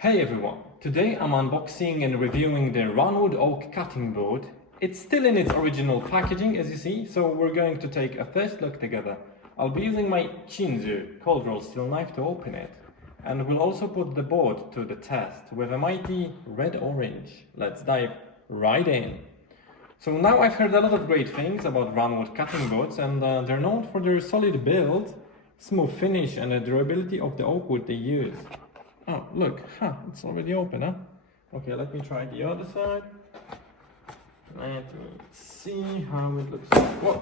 Hey everyone, today I'm unboxing and reviewing the Rahnwood Oak Cutting Board. It's still in its original packaging as you see, so we're going to take a first look together. I'll be using my Xinzuo cold roll steel knife to open it, and we'll also put the board to the test with a mighty red orange. Let's dive right in. So now I've heard a lot of great things about Rahnwood cutting boards, and they're known for their solid build, smooth finish and the durability of the oak wood they use. Oh, look, it's already open, huh? Okay, let me try the other side. Let me see how it looks. Whoa!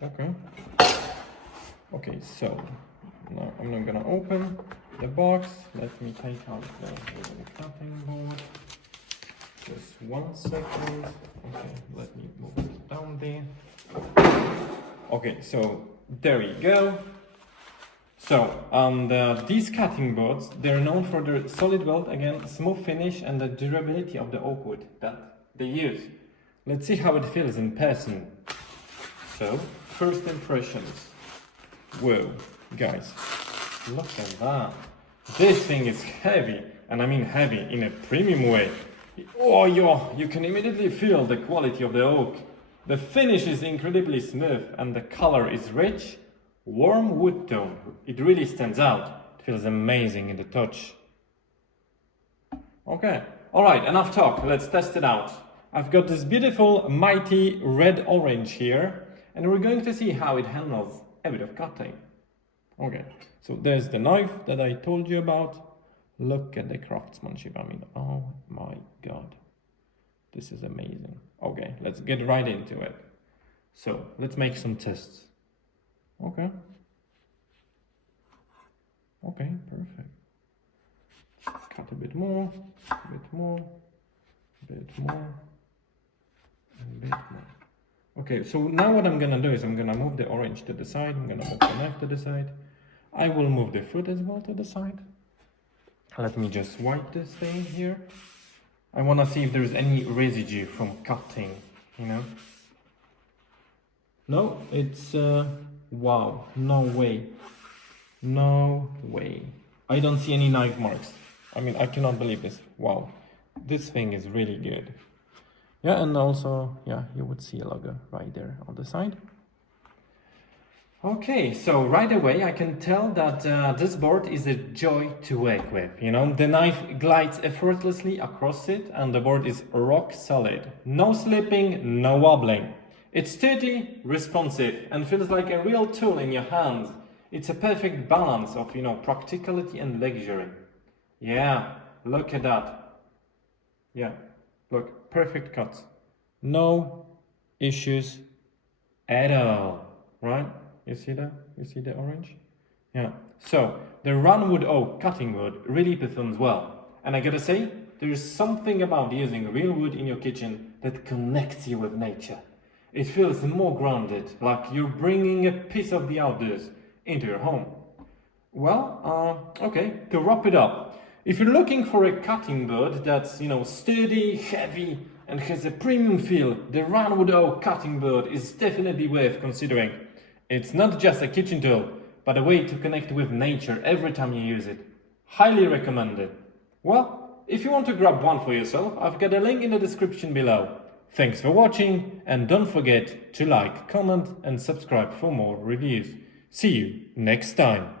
Okay. Okay, so now I'm not gonna open the box. Let me take out the cutting board. Just 1 second. Okay, let me move it down there. Okay, so there you go. So, these cutting boards, they're known for their solid build, again, smooth finish and the durability of the oak wood that they use. Let's see how it feels in person. So, first impressions. Whoa, guys, look at that. This thing is heavy, and I mean heavy in a premium way. Oh, you can immediately feel the quality of the oak. The finish is incredibly smooth and the color is rich. Warm wood tone, it really stands out. It feels amazing in the touch. Okay, alright, enough talk, let's test it out. I've got this beautiful mighty red orange here, and we're going to see how it handles a bit of cutting. Okay, so there's the knife that I told you about. Look at the craftsmanship, I mean, oh my god. This is amazing. Okay, let's get right into it. So, let's make some tests. Okay, perfect. Cut a bit more, a bit more, a bit more, and a bit more. Okay, so now what I'm gonna do is I'm gonna move the orange to the side, I'm gonna move the knife to the side. I will move the fruit as well to the side. Let me just wipe this thing here. I wanna see if there's any residue from cutting, you know. No, it's wow, no way. No way. I don't see any knife marks. I mean, I cannot believe this. Wow. This thing is really good. Yeah, and also, yeah, you would see a logo right there on the side. Okay, so right away I can tell that this board is a joy to work with. You know, the knife glides effortlessly across it and the board is rock solid. No slipping, no wobbling. It's sturdy, responsive, and feels like a real tool in your hands. It's a perfect balance of, you know, practicality and luxury. Yeah, look at that. Yeah, look, perfect cuts. No issues at all, right? You see that? You see the orange? Yeah. So, the Rahnwood Oak Cutting Board really performs well. And I gotta say, there's something about using real wood in your kitchen that connects you with nature. It feels more grounded, like you're bringing a piece of the outdoors into your home. Well, okay, to wrap it up, if you're looking for a cutting board that's, you know, sturdy, heavy, and has a premium feel, the Rahnwood Oak Cutting Board is definitely worth considering. It's not just a kitchen tool, but a way to connect with nature every time you use it. Highly recommended. Well, if you want to grab one for yourself, I've got a link in the description below. Thanks for watching, and don't forget to like, comment and subscribe for more reviews. See you next time.